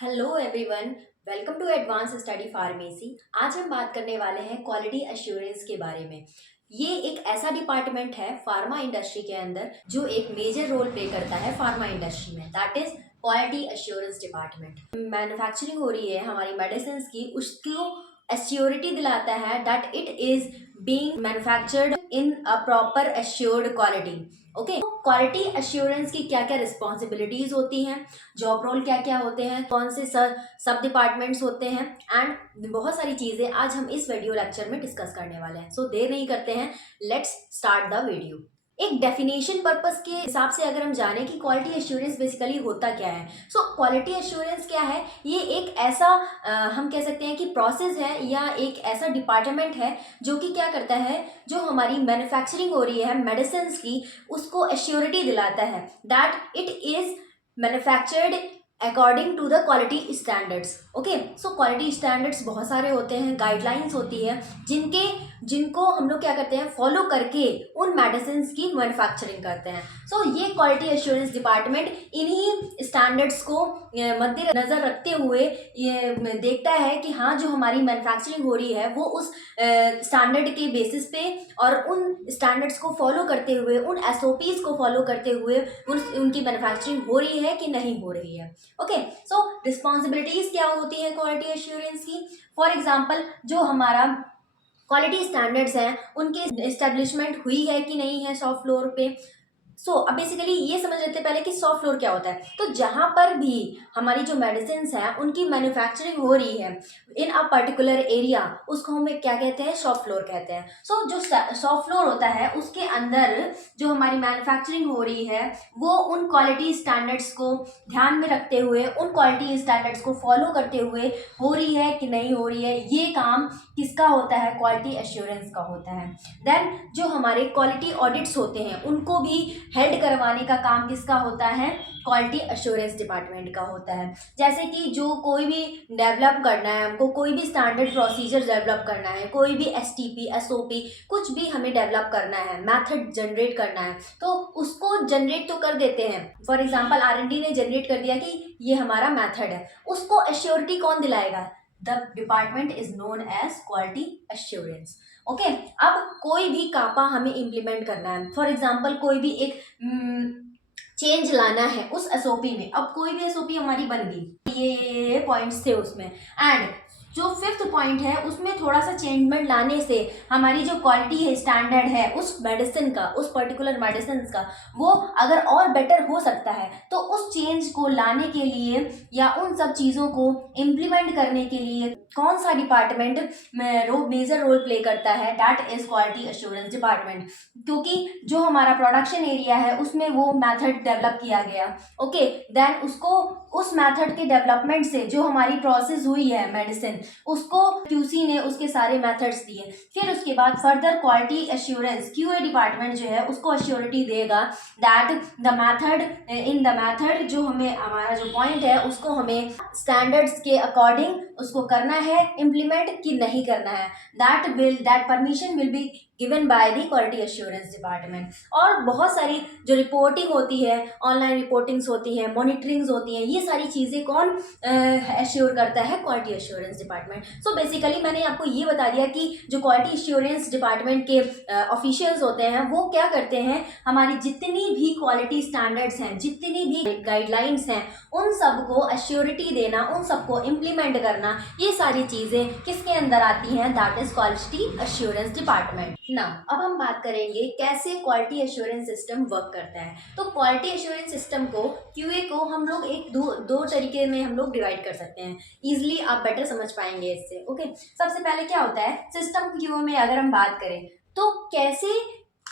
Hello everyone, welcome to advance study pharmacy. आज हम बात करने वाले हैं क्वालिटी एश्योरेंस के बारे में। ये एक ऐसा डिपार्टमेंट है फार्मा इंडस्ट्री के अंदर जो एक मेजर रोल प्ले करता है फार्मा इंडस्ट्री में, that is quality assurance department. Manufacturing हो रही है हमारी मेडिसिन की, उसको एश्योरिटी दिलाता है that it is being manufactured in a proper assured quality. Okay, quality assurance की क्या क्या रिस्पॉन्सिबिलिटीज होती हैं, जॉब रोल क्या क्या होते हैं, कौन से सब डिपार्टमेंट्स होते हैं एंड बहुत सारी चीजें आज हम इस वीडियो लेक्चर में डिस्कस करने वाले हैं। सो देर नहीं करते हैं, लेट्स स्टार्ट द वीडियो। एक डेफिनेशन पर्पस के हिसाब से अगर हम जाने कि क्वालिटी एश्योरेंस बेसिकली होता क्या है, सो क्वालिटी एश्योरेंस क्या है, ये एक ऐसा हम कह सकते हैं कि प्रोसेस है या एक ऐसा डिपार्टमेंट है जो कि क्या करता है, जो हमारी मैन्युफैक्चरिंग हो रही है मेडिसिन की, उसको एश्योरिटी दिलाता है that it is manufactured according to the quality standards. Okay, so quality standards बहुत सारे होते हैं, गाइडलाइंस होती है जिनको हम लोग क्या करते हैं, फॉलो करके उन मेडिसिन की मैन्युफैक्चरिंग करते हैं। सो ये क्वालिटी एश्योरेंस डिपार्टमेंट इन्हीं स्टैंडर्ड्स को मद्देनजर रखते हुए ये देखता है कि हाँ, जो हमारी मैन्युफैक्चरिंग हो रही है वो उस स्टैंडर्ड के बेसिस पे और उन स्टैंडर्ड्स को फॉलो करते हुए, उन एसओपीज को फॉलो करते हुए उनकी मैन्युफैक्चरिंग हो रही है कि नहीं हो रही है। ओके, सो रिस्पॉन्सिबिलिटीज क्या होती है क्वालिटी एश्योरेंस की। फॉर एग्जाम्पल, जो हमारा क्वालिटी स्टैंडर्ड्स हैं उनकी एस्टेब्लिशमेंट हुई है कि नहीं है शॉप फ्लोर पे। अब बेसिकली ये समझ लेते हैं पहले कि सॉफ्ट फ्लोर क्या होता है। तो जहाँ पर भी हमारी जो मेडिसिन है उनकी मैन्युफैक्चरिंग हो रही है इन अ पर्टिकुलर एरिया, उसको हम क्या कहते हैं, शॉप फ्लोर कहते हैं। जो शॉप फ्लोर होता है उसके अंदर जो हमारी मैन्युफैक्चरिंग हो रही है वो उन क्वालिटी स्टैंडर्ड्स को ध्यान में रखते हुए, उन क्वालिटी स्टैंडर्ड्स को फॉलो करते हुए हो रही है कि नहीं हो रही है, ये काम किसका होता है, क्वालिटी एश्योरेंस का होता है। देन जो हमारे क्वालिटी ऑडिट्स होते हैं उनको भी हेल्ड करवाने का काम किसका होता है, क्वालिटी एश्योरेंस डिपार्टमेंट का होता है। जैसे कि जो कोई भी डेवलप करना है हमको, कोई भी स्टैंडर्ड प्रोसीजर डेवलप करना है, कोई भी एसटीपी एसओपी कुछ भी हमें डेवलप करना है, मेथड जनरेट करना है, तो उसको जनरेट तो कर देते हैं। फॉर एग्जांपल आरएनडी ने जनरेट कर दिया कि ये हमारा मेथड है, उसको एश्योरिटी कौन दिलाएगा, the department is known as quality assurance. Okay, अब कोई भी कापा हमें इम्प्लीमेंट करना है, फॉर एग्जांपल कोई भी एक चेंज लाना है उस एसओपी में। अब कोई भी एसओपी हमारी बन गई, ये पॉइंट्स थे उसमें, एंड जो फिफ्थ पॉइंट है उसमें थोड़ा सा चेंजमेंट लाने से हमारी जो क्वालिटी है, स्टैंडर्ड है उस मेडिसिन का, उस पर्टिकुलर मेडिसिन का, वो अगर और बेटर हो सकता है, तो उस चेंज को लाने के लिए या उन सब चीज़ों को इम्प्लीमेंट करने के लिए कौन सा डिपार्टमेंट मेजर रोल प्ले करता है, that is quality assurance department. क्योंकि जो हमारा प्रोडक्शन एरिया है उसमें वो मेथड डेवलप किया गया। ओके, देन उसको उस मेथड के डेवलपमेंट से जो हमारी प्रोसेस हुई है मेडिसिन, उसको क्यूसी ने उसके सारे मेथड्स दिए, फिर उसके बाद further quality assurance QA department जो है उसको एश्योरिटी देगा that the method, in the method जो हमें हमारा जो पॉइंट है उसको हमें स्टैंडर्ड्स के अकॉर्डिंग उसको करना है इम्प्लीमेंट कि नहीं करना है, that permission will be given by the quality assurance department. और बहुत सारी जो रिपोर्टिंग होती है, ऑनलाइन रिपोर्टिंग्स होती है, मॉनिटरिंग्स होती हैं, ये सारी चीज़ें कौन एश्योर करता है, quality assurance department. So basically मैंने आपको ये बता दिया कि जो क्वालिटी एश्योरेंस डिपार्टमेंट के ऑफिशियल्स होते हैं वो क्या करते हैं, हमारी जितनी भी क्वालिटी स्टैंडर्ड्स हैं, जितनी भी गाइडलाइंस हैं, उन सबको एश्योरिटी देना, उन सबको इम्प्लीमेंट करना, ये सारी चीज़ें किसके अंदर आती हैं, that is quality assurance department. ना अब हम बात करेंगे कैसे क्वालिटी एश्योरेंस सिस्टम वर्क करता है। तो क्वालिटी एश्योरेंस सिस्टम को, क्यूए को हम लोग एक दो तरीके में हम लोग डिवाइड कर सकते हैं, इजिली आप बेटर समझ पाएंगे इससे। ओके, सबसे पहले क्या होता है, सिस्टम क्यूए में अगर हम बात करें तो कैसे,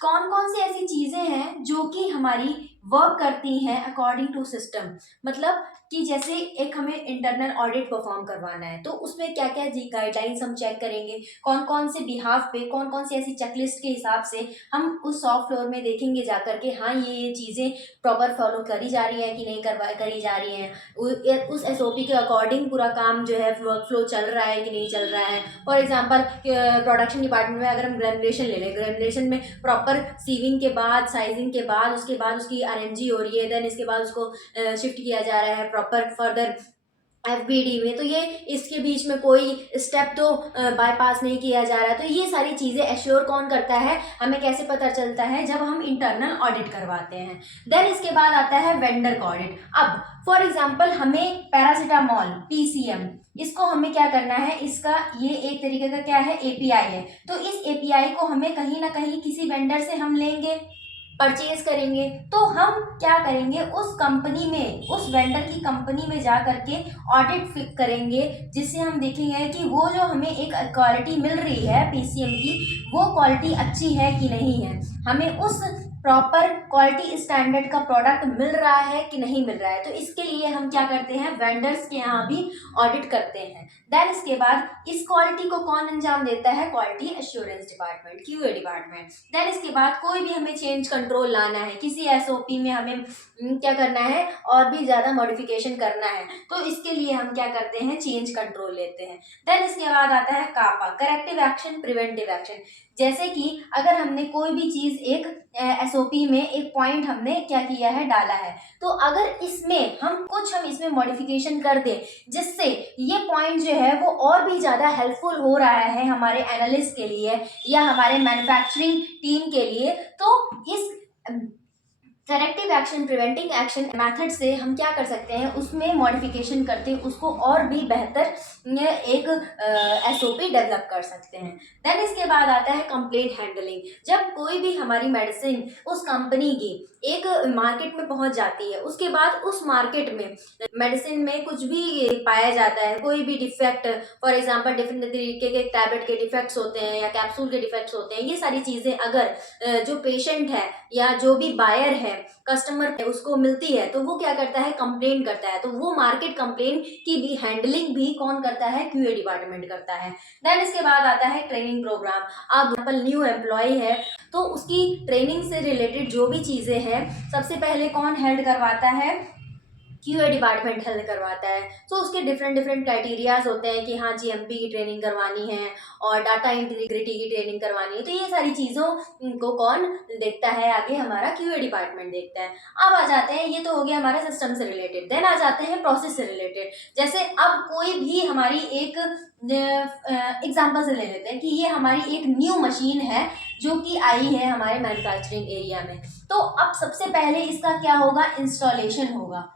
कौन कौन सी ऐसी चीज़ें हैं जो कि हमारी वर्क करती हैं अकॉर्डिंग टू सिस्टम। मतलब कि जैसे एक हमें इंटरनल ऑडिट परफॉर्म करवाना है, तो उसमें क्या क्या गाइडलाइंस हम चेक करेंगे, कौन कौन से बिहाफ पे, कौन कौन सी ऐसी चेकलिस्ट के हिसाब से हम उस सॉफ्ट फ्लोर में देखेंगे जाकर के, हाँ ये चीज़ें प्रॉपर फॉलो करी जा रही हैं कि नहीं करी जा रही हैं, उस एसओपी के अकॉर्डिंग पूरा काम जो है वर्क फ्लो चल रहा है कि नहीं चल रहा है। फॉर एग्जाम्पल प्रोडक्शन डिपार्टमेंट में अगर हम ग्रेनुलेशन ले लें, ग्रेनुलेशन में प्रॉपर सीविंग के बाद, साइजिंग के बाद, उसके बाद उसकी आरएनजी हो रही है, देन इसके बाद उसको शिफ्ट किया जा रहा है प्रॉपर फर्दर एफबीडी में, तो ये इसके बीच में कोई स्टेप तो बाईपास नहीं किया जा रहा। तो ये सारी चीज़ें एश्योर कौन करता है, हमें कैसे पता चलता है, जब हम इंटरनल ऑडिट करवाते हैं। देन इसके बाद आता है वेंडर का ऑडिट। अब फॉर एग्जांपल हमें पैरासीटामोल पीसीएम, इसको हमें क्या करना है, इसका ये एक तरीके का क्या है, एपीआई है। तो इस एपीआई को हमें कहीं ना कहीं किसी वेंडर से हम लेंगे, परचेज करेंगे। तो हम क्या करेंगे, उस कंपनी में, उस वेंडर की कंपनी में जा करके ऑडिट फिक करेंगे, जिससे हम देखेंगे कि वो जो हमें एक क्वालिटी मिल रही है पीसीएम की, वो क्वालिटी अच्छी है कि नहीं है, हमें उस प्रॉपर क्वालिटी स्टैंडर्ड का प्रोडक्ट मिल रहा है कि नहीं मिल रहा है। तो इसके लिए हम क्या करते हैं, वेंडर्स के यहाँ भी ऑडिट करते हैं। देन इसके बाद इस क्वालिटी को कौन अंजाम देता है, quality assurance department, QA department. Then इसके बाद कोई भी हमें चेंज कंट्रोल लाना है, किसी एसओपी में हमें क्या करना है, और भी ज़्यादा मॉडिफिकेशन करना है, तो इसके लिए हम क्या करते हैं, चेंज कंट्रोल लेते हैं। देन इसके बाद आता है कापा, करेक्टिव एक्शन, प्रिवेंटिव एक्शन। जैसे कि अगर हमने कोई भी चीज़ एक एसओपी में एक पॉइंट हमने क्या किया है, डाला है, तो अगर इसमें हम इसमें मॉडिफिकेशन कर दें, जिससे ये पॉइंट जो है वो और भी ज़्यादा हेल्पफुल हो रहा है हमारे एनालिस्ट के लिए या हमारे मैन्युफैक्चरिंग टीम के लिए, तो इस corrective action, preventing action method से हम क्या कर सकते हैं, उसमें मॉडिफिकेशन करते उसको और भी बेहतर एक एसओपी डेवलप कर सकते हैं। देन इसके बाद आता है कंप्लेंट हैंडलिंग। जब कोई भी हमारी मेडिसिन उस कंपनी की एक मार्केट में पहुंच जाती है, उसके बाद उस मार्केट में मेडिसिन में कुछ भी पाया जाता है, कोई भी डिफेक्ट, फॉर एग्जांपल डिफरेंट तरीके के टैबलेट के डिफेक्ट्स होते हैं या कैप्सूल के डिफेक्ट्स होते हैं, ये सारी चीज़ें अगर जो पेशेंट है या जो भी बायर है, कस्टमर है, उसको मिलती है, तो वो क्या करता है, कंप्लेन करता है। तो वो मार्केट कंप्लेन की भी हैंडलिंग भी कौन करता है, क्यूए डिपार्टमेंट करता है। देन इसके बाद आता है ट्रेनिंग प्रोग्राम। अब न्यू एम्प्लॉय है तो उसकी ट्रेनिंग से रिलेटेड जो भी चीज़ें हैं, सबसे पहले कौन हेल्ड करवाता है, क्यूए डिपार्टमेंट हेल्ड करवाता है। तो उसके डिफरेंट डिफरेंट क्राइटेरियाज होते हैं कि हाँ जीएमपी की ट्रेनिंग करवानी है और डाटा इंटीग्रिटी की ट्रेनिंग करवानी है। तो ये सारी चीज़ों को कौन देखता है, आगे हमारा क्यूए डिपार्टमेंट देखता है। अब आ जाते हैं, ये तो हो गया हमारा सिस्टम से रिलेटेड। देन आ जाते हैं प्रोसेस से रिलेटेड। जैसे अब कोई भी हमारी एक एग्जाम्पल से ले लेते हैं कि ये हमारी एक न्यू मशीन है जो कि आई है हमारे मैन्युफैक्चरिंग एरिया में। तो अब सबसे पहले इसका क्या होगा, इंस्टॉलेशन होगा,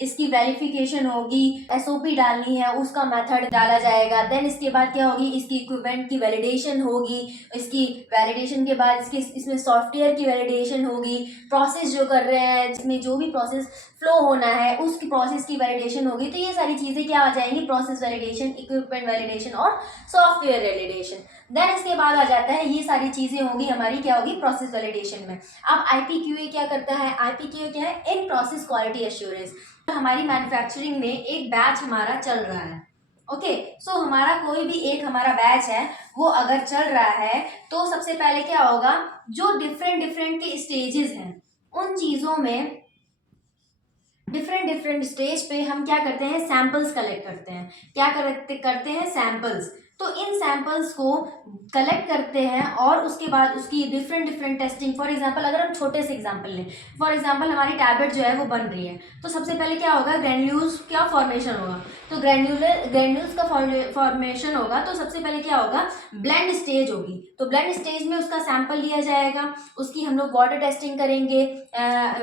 इसकी वेरिफिकेशन होगी, एसओपी डालनी है, उसका मेथड डाला जाएगा। देन इसके बाद क्या होगी, इसकी इक्विपमेंट की वैलिडेशन होगी, इसकी वैलिडेशन के बाद इसमें सॉफ्टवेयर की वैलिडेशन होगी, प्रोसेस जो कर रहे हैं जिसमें जो भी प्रोसेस फ्लो होना है उसकी प्रोसेस की वैलिडेशन होगी। तो ये सारी चीज़ें क्या आ जाएंगी, प्रोसेस वैलिडेशन, इक्विपमेंट वैलिडेशन और सॉफ्टवेयर वैलिडेशन। देन इसके बाद आ जाता है, ये सारी चीज़ें होगी हमारी, क्या होगी, प्रोसेस वैलिडेशन में। अब आईपीक्यूए क्या करता है, आईपीक्यूए क्या है, इन प्रोसेस क्वालिटी एश्योरेंस। हमारी मैन्युफैक्चरिंग में एक बैच हमारा चल रहा है, ओके। सो हमारा कोई भी एक हमारा बैच है वो अगर चल रहा है, तो सबसे पहले क्या होगा, जो डिफरेंट डिफरेंट के स्टेजेस हैं, उन चीज़ों में डिफरेंट डिफरेंट स्टेज पे हम क्या करते हैं, सैंपल्स कलेक्ट करते हैं। क्या करते हैं, सैंपल्स। तो इन सैंपल्स को कलेक्ट करते हैं और उसके बाद उसकी different different testing. For example अगर हम छोटे से एग्जांपल लें, फॉर एग्जांपल हमारी टैबलेट जो है वो बन रही है, तो सबसे पहले क्या होगा, ग्रैन्यूल्स का फॉर्मेशन होगा। तो ग्रैन्यूल्स का फॉर्मेशन होगा, तो सबसे पहले क्या होगा, ब्लेंड स्टेज होगी। तो ब्लेंड स्टेज में उसका सैंपल लिया जाएगा, उसकी हम लोग वाटर टेस्टिंग करेंगे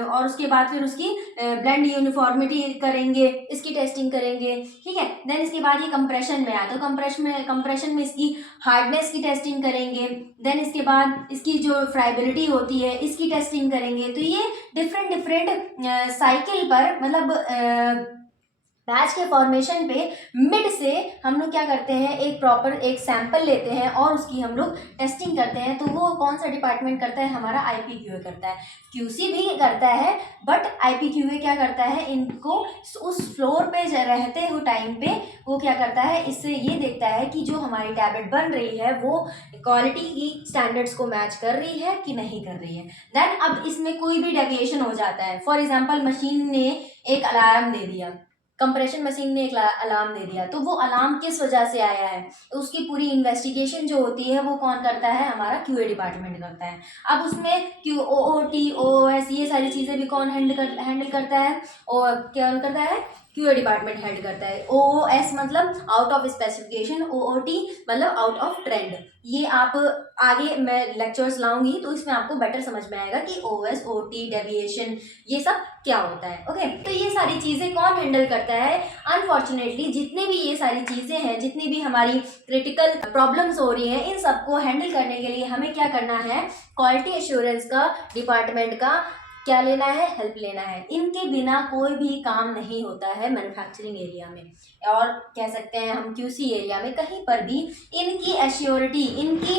और उसके बाद फिर उसकी ब्लेंड यूनिफॉर्मिटी करेंगे, इसकी टेस्टिंग करेंगे, ठीक है। देन इसके बाद ये कंप्रेशन में आया, तो कंप्रेशन में इसकी हार्डनेस की टेस्टिंग करेंगे। देन इसके बाद इसकी जो फ्राइबिलिटी होती है इसकी टेस्टिंग करेंगे। तो ये डिफरेंट डिफरेंट साइकिल पर, मतलब बैच के फॉर्मेशन पे मिड से हम लोग क्या करते हैं, एक प्रॉपर एक सैंपल लेते हैं और उसकी हम लोग टेस्टिंग करते हैं। तो वो कौन सा डिपार्टमेंट करता है, हमारा आईपीक्यूए करता है। क्यूसी भी करता है, बट आईपीक्यूए क्या करता है, इनको उस फ्लोर पे रहते हुए टाइम पे वो क्या करता है, इससे ये देखता है कि जो हमारी टैबलेट बन रही है वो क्वालिटी की स्टैंडर्ड्स को मैच कर रही है कि नहीं कर रही है। देन अब इसमें कोई भी डेविएशन हो जाता है, फॉर एग्जाम्पल मशीन ने एक अलार्म दे दिया, कंप्रेशन मशीन ने एक अलार्म दे दिया, तो वो अलार्म किस वजह से आया है, उसकी पूरी इन्वेस्टिगेशन जो होती है वो कौन करता है, हमारा क्यूए डिपार्टमेंट करता है। अब उसमें क्यू OOT OOS ये सारी चीज़ें भी कौन हैंडल करता है, और कौन करता है, क्यूए डिपार्टमेंट हेड करता है। OOS मतलब आउट ऑफ स्पेसिफिकेशन, OOT मतलब आउट ऑफ ट्रेंड। ये आप आगे मैं लेक्चर्स लाऊंगी तो इसमें आपको बेटर समझ में आएगा कि OOS OT डेविएशन ये सब क्या होता है। ओके, तो ये सारी चीज़ें कौन हैंडल करता है? अनफॉर्चुनेटली जितने भी ये सारी चीज़ें हैं, जितनी भी हमारी क्रिटिकल प्रॉब्लम्स हो रही हैं, इन सबको हैंडल करने के लिए हमें क्या करना है, क्वालिटी एश्योरेंस का डिपार्टमेंट का क्या लेना है, हेल्प लेना है। इनके बिना कोई भी काम नहीं होता है मैन्युफैक्चरिंग एरिया में, और कह सकते हैं हम QC एरिया में, कहीं पर भी इनकी एश्योरिटी, इनकी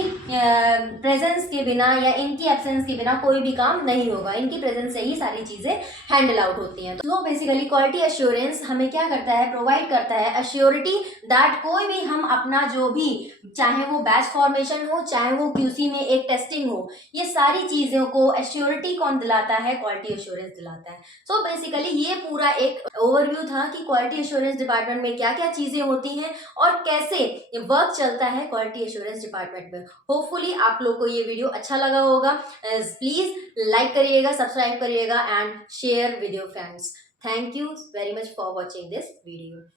प्रेजेंस के बिना या इनकी एब्सेंस के बिना कोई भी काम नहीं होगा। इनकी प्रेजेंस से ही सारी चीज़ें हैंडल आउट होती हैं। तो बेसिकली क्वालिटी एश्योरेंस हमें क्या करता है, प्रोवाइड करता है एश्योरिटी दैट कोई भी हम अपना जो भी, चाहे वो बैच फॉर्मेशन हो, चाहे वो QC में एक टेस्टिंग हो, ये सारी चीज़ों को एश्योरिटी कौन दिलाता है, क्वालिटी एश्योरेंस दिलाता है। सो बेसिकली ये पूरा एक ओवरव्यू था कि क्वालिटी एश्योरेंस डिपार्टमेंट में क्या क्या चीज़ें होती हैं और कैसे वर्क चलता है क्वालिटी एश्योरेंस डिपार्टमेंट में। होपफुली आप लोग को ये वीडियो अच्छा लगा होगा। प्लीज़ लाइक करिएगा, सब्सक्राइब करिएगा and share with your friends. Thank you very much for watching this video.